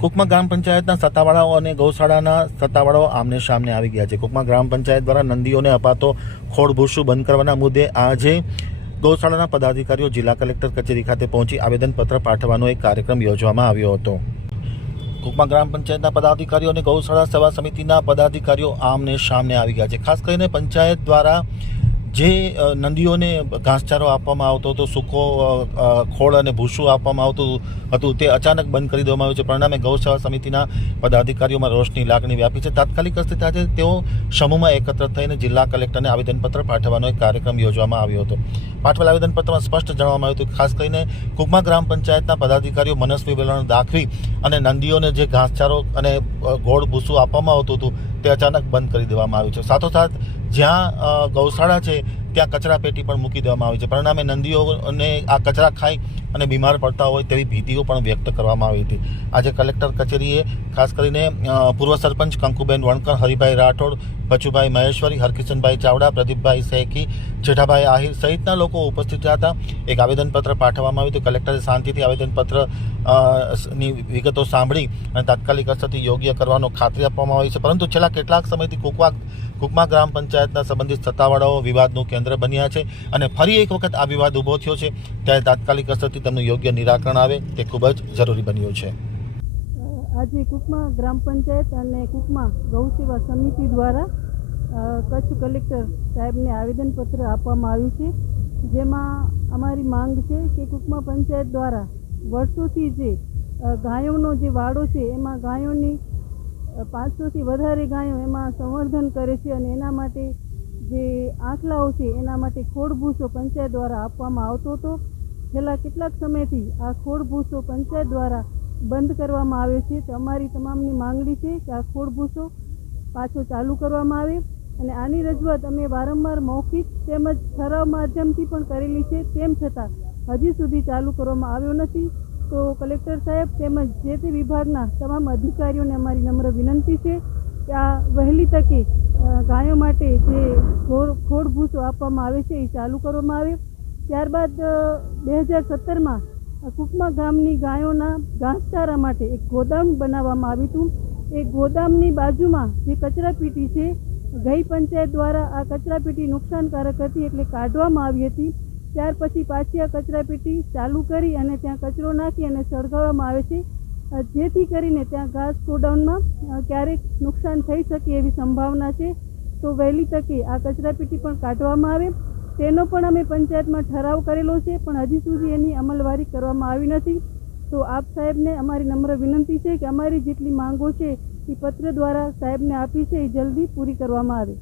કુકમા ગ્રામ પંચાયતના સત્તાવાળાઓ અને ગૌશાળાના સત્તાવાળાઓ આમને સામને આવી ગયા છે. કુકમા ગ્રામ પંચાયત દ્વારા નંદીઓને અપાતો ખોળ બંધ કરવાના મુદ્દે આજે ગૌશાળાના પદાધિકારીઓ જિલ્લા કલેક્ટર કચેરી ખાતે પહોંચી આવેદનપત્ર પાઠવવાનો એક કાર્યક્રમ યોજવામાં આવ્યો હતો. કુકમા ગ્રામ પંચાયતના પદાધિકારીઓ અને ગૌશાળા સેવા સમિતિના પદાધિકારીઓ આમને સામને આવી ગયા છે. ખાસ કરીને પંચાયત દ્વારા જે નંદીઓને ઘાસચારો આપવામાં આવતો હતો, સૂકો ખોળ અને ભૂસું આપવામાં આવતું હતું, તે અચાનક બંધ કરી દેવામાં આવ્યું છે. પરિણામે ગૌશાળા સમિતિના પદાધિકારીઓમાં રોષની લાગણી વ્યાપી છે. તાત્કાલિક અસ્થિત આજે તેઓ સમૂહમાં એકત્ર થઈને જિલ્લા કલેક્ટરને આવેદનપત્ર પાઠવવાનો એક કાર્યક્રમ યોજવામાં આવ્યો હતો. પાઠવેલ આવેદનપત્રમાં સ્પષ્ટ જણાવવામાં આવ્યું હતું ખાસ કરીને કુકમા ગ્રામ પંચાયતના પદાધિકારીઓ મનસ્વી વલણ દાખવી અને નંદીઓને જે ઘાસચારો અને ગોળ ભૂસું આપવામાં આવતું હતું, તે અચાનક બંધ કરી દેવામાં આવ્યું છે. સાથોસાથ જ્યાં ગૌશાળા છે, ત્યાં કચરા પેટી પણ મૂકી દેવામાં આવી છે. પરિણામે નંદીઓને આ કચરા ખાઈ અને બીમાર પડતા હોય તેવી ભીતિઓ પણ વ્યક્ત કરવામાં આવી હતી. આજે કલેક્ટર કચેરીએ ખાસ કરીને પૂર્વ સરપંચ કંકુબેન વણકર, હરિભાઈ રાઠોડ બચુભાઈ મહેશ્વરી, હરકિશનભાઈ ચાવડા, પ્રદીપભાઈ શેખી, જેઠાભાઈ આહિર સહિતના લોકો ઉપસ્થિત હતા. એક આવેદનપત્ર પાઠવવામાં આવ્યું હતું. કલેક્ટરે શાંતિથી આવેદનપત્રની વિગતો સાંભળી અને તાત્કાલિક અસરથી યોગ્ય કરવાનો ખાતરી આપવામાં આવી છે. પરંતુ છેલ્લા કેટલાક સમયથી કુકવા કુકમા ગ્રામ પંચાયતના સંબંધિત સત્તાવાળાઓ વિવાદનું કેન્દ્ર બન્યા છે અને ફરી એક વખત આ વિવાદ ઊભો થયો છે. ત્યારે તાત્કાલિક અસરથી તેમનું યોગ્ય નિરાકરણ આવે, તે ખૂબ જ જરૂરી બન્યું છે. આજે કુકમા ગ્રામ પંચાયત અને કુકમા ગૌ સેવા સમિતિ દ્વારા કચ્છ કલેક્ટર સાહેબને આવેદનપત્ર આપવામાં આવ્યું છે. જેમાં અમારી માંગ છે કે કુકમા પંચાયત દ્વારા વર્ષોથી જે ગાયોનો જે વાડો છે, એમાં ગાયોની પાંચસોથી વધારે ગાયો એમાં સંવર્ધન કરે છે અને એના માટે જે આંકલાઓ છે, એના માટે ખોડ ભૂસો પંચાયત દ્વારા આપવામાં આવતો હતો. છેલ્લા કેટલાક સમયથી આ ખોડ ભૂસો પંચાયત દ્વારા બંધ કરવામાં આવ્યો છે. તો અમારી તમામની માંગણી છે કે આ ખોડ ભૂસો પાછો ચાલુ કરવામાં આવે અને આની રજૂઆત અમે વારંવાર મૌખિક તેમજ ઠરાવ માધ્યમથી પણ કરેલી છે. તેમ છતાં હજી સુધી ચાલુ કરવામાં આવ્યો નથી. તો કલેક્ટર સાહેબ તેમજ જે તે વિભાગના તમામ અધિકારીઓને અમારી નમ્ર વિનંતી છે કે આ વહેલી તકે ગાયો માટે જે ખોડ ભૂસો આપવામાં આવે છે એ ચાલુ કરવામાં આવે. ત્યારબાદ બે હજાર સત્તરમાં કુકમા ગામની ગાયોના ઘાસચારા માટે એક ગોદામ બનાવવામાં આવ્યું હતું. એ ગોદામની બાજુમાં જે કચરાપેટી છે, ગઈ પંચાયત દ્વારા આ કચરાપેટી નુકસાનકારક હતી એટલે કાઢવામાં આવી હતી. ત્યાર પછી પાછી આ કચરાપેટી ચાલુ કરી અને ત્યાં કચરો નાખી અને સળગાવવામાં આવે છે. જેથી કરીને ત્યાં ઘાસ ગોડાઉનમાં ક્યારેક નુકસાન થઈ શકે એવી સંભાવના છે. તો વહેલી તકે આ કચરાપેટી પણ કાઢવામાં આવે. તેનો પણ અમે પંચાયતમાં ઠરાવ કરેલો છે, પણ હજી સુધી એની અમલવારી કરવામાં આવી નથી. તો આપ સાહેબને અમારી નમ્ર વિનંતી છે કે અમારી જેટલી માંગો છે, એ પત્ર દ્વારા સાહેબને આપી છે, એ જલ્દી પૂરી કરવામાં આવે.